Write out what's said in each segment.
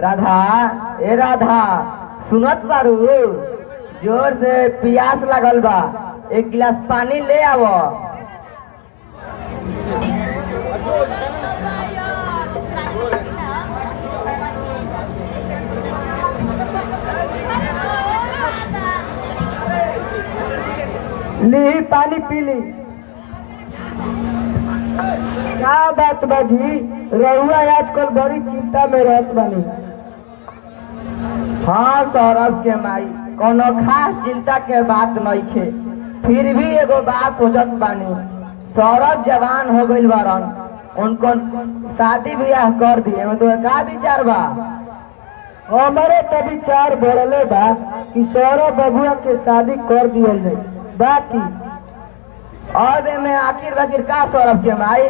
राधा, ए राधा, सुनत बारू? जोर से प्यास लगल बा, एक गिलास पानी ले आवो। ली पानी पी ली। क्या बात बाजी, रहुआ आजकल बड़ी चिंता में रहत बानी। हाँ सौरभ के माई, कोनो खास चिंता के बात नहीं खे, फिर भी एगो बात सोचत बानी। सौरभ जवान हो गइल बारन, उनको शादी ब्याह कर दिए में तो का विचार बा? हमारे तो विचार बढ़ले बा कि सौरभ बबुआ के शादी कर दियल जाए। बाकी अब में आखिर बाखिर का सौरभ के माई?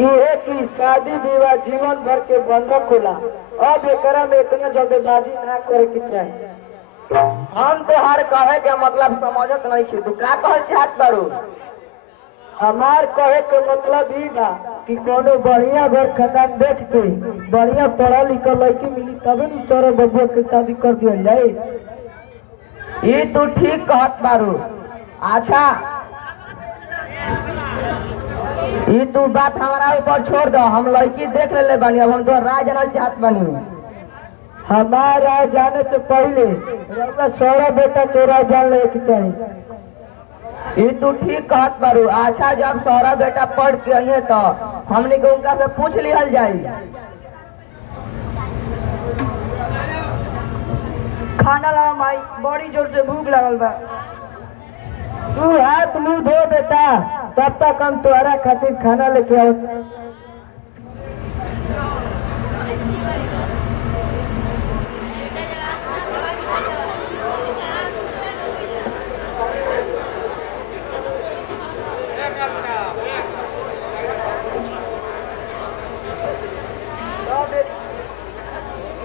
ये कि शादी विवाह जीवन भर के बंधक होला। अब एकरा में इतना जल्दबाजी ना करे के चाहिए। हम तो हर कहे के मतलब समझत नहीं छी, तू का कहल चाहत बारू? हमार कहे के मतलब ई बा कि कोनो बढ़िया घर खानदान देख के बढ़िया पढ़ल लिखल लड़की मिली तबे न सौरभ बबुआ के शादी कर दियल जाए। ये तू ठीक कहत बारू। अच्छा, ये तू बात हमारा ऊपर छोड़ दो, हम लड़की देख ले बानी, अब हम तो राय जानल चाहत बानी। हमार राय जाने से पहले रउआ सौरभ बेटा के राय जान ले के चाहिए। ये तू ठीक कहत बारू। अच्छा, जब सौरभ बेटा पढ़ के आइए तो हमने के उनका से पूछ लिहल जाई। खाना ला माई, बड़ी जोर से भूख लगल बा। तू हाथ मुंह धो बेटा, तब तक हम तुम्हारा खातिर खाना लेके आओ।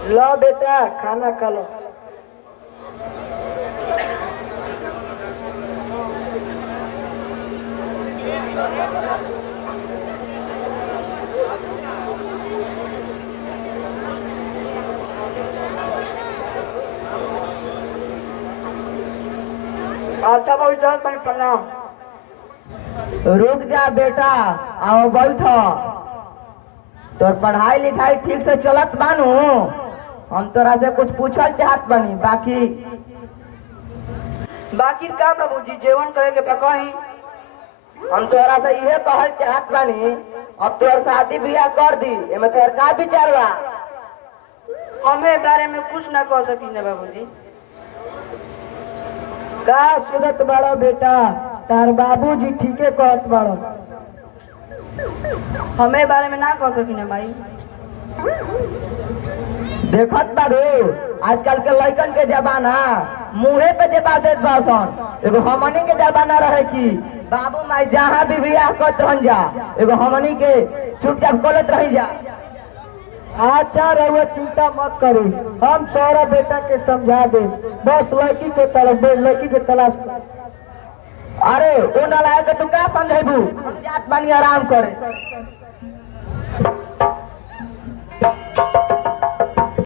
लो बेटा, खाना खा लो। अच्छा बहुत जल्द बन प्रणाम। रुक जा बेटा, आओ बैठो। तोर पढ़ाई लिखाई ठीक से चलत बानू? हम तोरा से कुछ पूछल चाहत बानी। बाकी का बाबूजी, जेवन कहे के कहीं हम तोरा से इहे कहल चाहत बानी, अब तोर शादी ब्याह कर दी, एमे तोर का विचार बा? हमें बारे में कुछ ना कह सकी ना बाबूजी। का सुनत बाड़ा बेटा, तार बाबूजी ठीके कहत बाड़ो। हमें बारे में ना कह सकी ना भाई। देखत बारू, आजकल के लड़कन के जमाना मुँहे पे जवाब देत बासन। एगो हमनी के जमाना रहे कि बाबू माई जहाँ भी ब्याह करत रह जा, एगो हमनी के चुपचाप करत रही जा। अच्छा रहुआ चिंता मत करो, हम सौरभ बेटा के समझा दे। बस लड़की के तरफ लड़की के तलाश। अरे वो नालायक के तू का समझेबू? हम जात बानी आराम करे।